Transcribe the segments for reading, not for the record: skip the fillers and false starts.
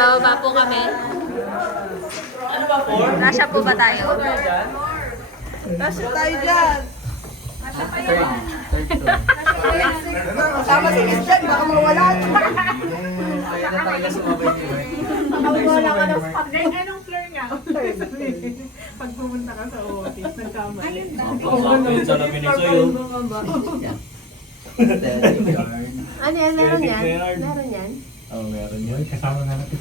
bababa po kami. Ano ba po? Rasya po ba tayo? Kasya tayo dyan. Kasama si Miss Jen, baka mawala. Kaya na talaga sumabay niyo eh. Mawala ka ng Anong floor nga? Pag pumunta ka sa office, nagkamali. Ayun sa lamin ni Soyo. Ano yan? Meron yan? Meron yan? Oo, meron yun.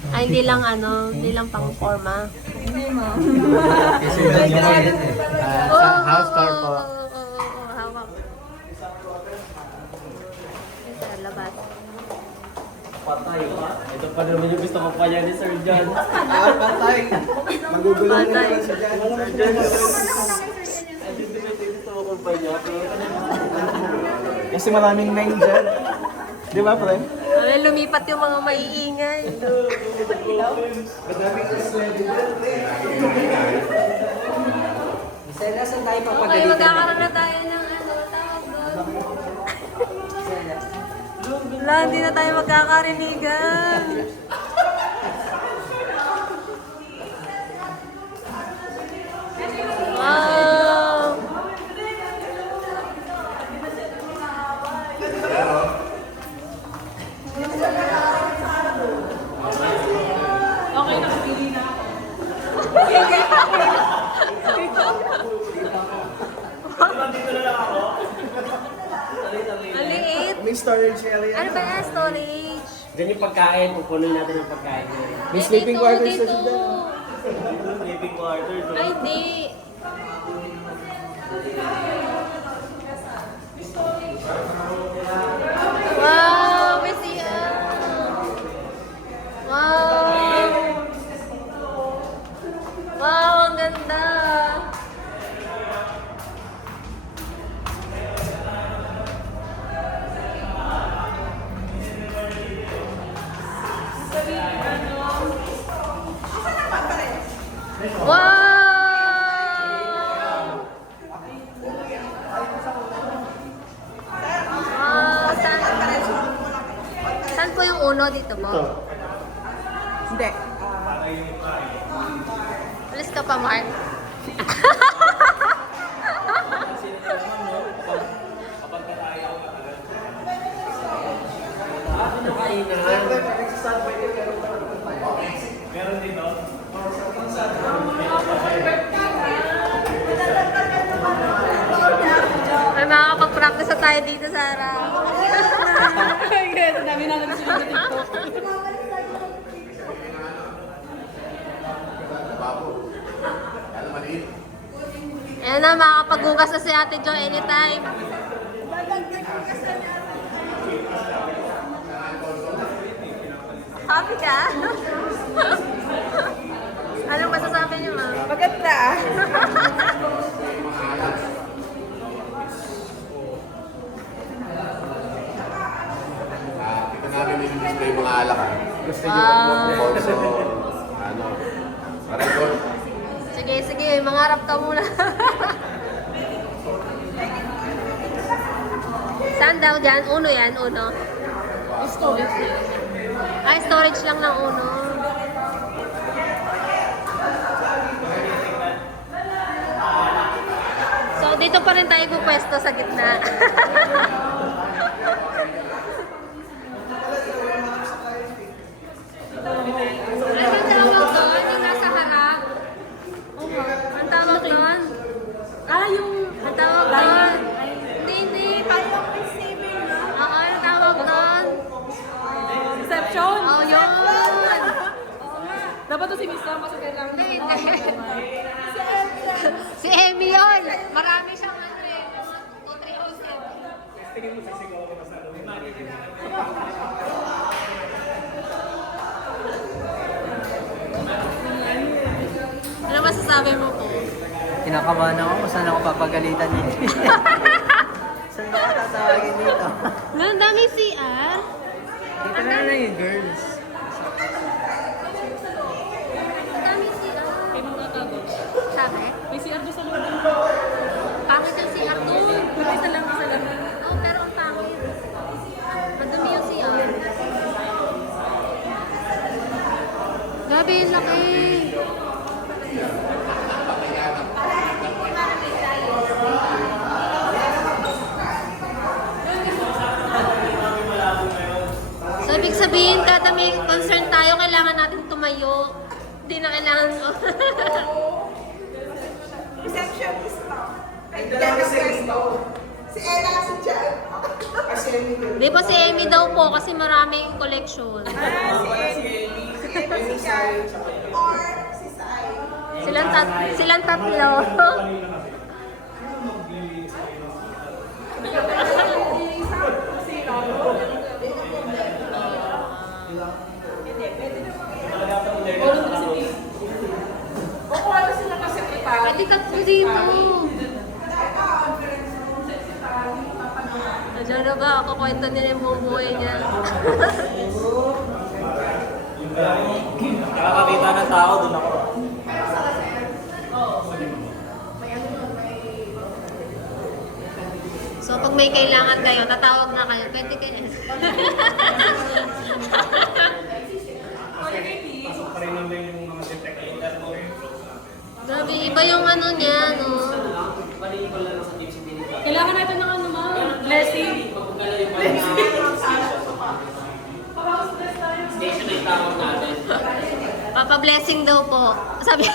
Ay, hindi lang ano, hindi lang pang forma. Kasi yun yung kayo eh. House tour po. Hawak. Ito, labas. Patay pa. Ito pa naman yung gusto ko pa yan ni Sir John. Patay. Magugulo na Patay. naman si Jen. Sir John. Andito ba ito gusto ko pa niya? Kasi maraming nine dyan. Di ba, pre? Ay, lumipat yung mga maiingay. Sela, saan tayo Okay, papagalitan? magkakaroon na tayo ng ano, tawag doon. Wala, hindi na tayo magkakarinigan. Wow! Okay, nakapili na ako. Ang liit. May storage area. Ano ba yan? Storage? Diyan yung pagkain. Pupunin natin yung pagkain. May sleeping Dito, quarters na dito. siya. Living quarters. Ay, di. Wow, may siya. Wow. Wow, ang ganda. Wow! Ah, saan po yung uno dito mo? Hindi. Alis ka pa, Mark. Meron dito. Ay, makakapag-practice na tayo dito, Sarah. Kaya dami na nagsunod na TikTok. Ayan na, makakapag-hugas na si Ate Jo anytime. Happy ka? Anong masasabi niyo, ma'am? Maganda. Ito namin yung display mga alak. Gusto nyo Wow. also, ano, record. Sige, sige, mangarap ka muna. Saan daw dyan? Uno yan, uno. Storage. Ay, storage lang ng uno. So, dito pa rin tayo pupwesto sa gitna. Anong tawag doon? Yung nasa harap? Ang tawag doon? Ah, yung... Ang tawag doon? Hindi. Oo, ang tawag doon? Reception? Oh, yun! Dapat to si Miss Sam kasi kailangan Hindi. Si Emmy yun! Marami siyang ano eh. 2-3 Ano masasabi mo po? Kinakabahan ako kung saan ako papagalitan dito. Saan ba ka tatawagin dito? Ang dami CR. Dito na lang yung girls. Ang dami CR. Kay mga tago. Sabi? May CR doon sa loob. Pangit yung CR doon. Isa lang, isa lang. Oh, pero ang pangit. Madumi yung CR. Grabe, yung laki. So, ibig sabihin, kada may concern tayo, kailangan natin tumayo. Hindi na kailangan... Receptionist na. Ay, receptionist na. Si Ella, si Jan. Di po si Amy daw po kasi maraming collection. Si Ella, si Jan. Or si Sai. Silang tatlo. Pwede ka po dito. Nandiyan na ba? Ako kwento nila yung buong buhay niya. Nakakakita ng tao, doon ako. So, pag may kailangan kayo, tatawag na kayo. Pwede kayo. Grabe, iba yung ano niya, no? Kailangan natin ng ano ma? Blessing. Station ay tawag natin. Papa blessing daw po. Sabi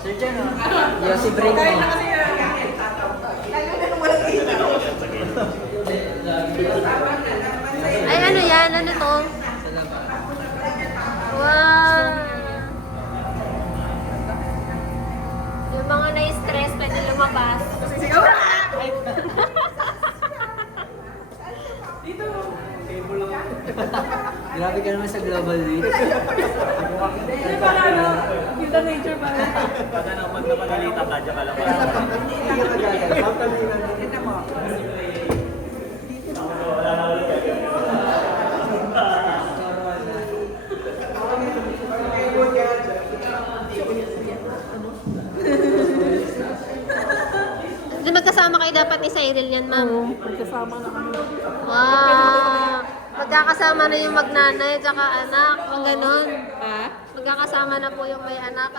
Sir Jan, Yossi Brain mo. Ay, ano yan? Ano to? Sa labas. Wow! Yung mga na-stress, pwede lumabas. Grabe ka naman sa Global Week. Hindi pa nga ano, yung the nature pa rin. Pagka naman napagalita, tadya ka lang. Hindi magkasama kayo dapat ni Cyril yan, ma'am. Magkasama na kami. Wow! Magkakasama na yung magnanay at anak. Ang ganon. Ha? Magkakasama na po yung may anak at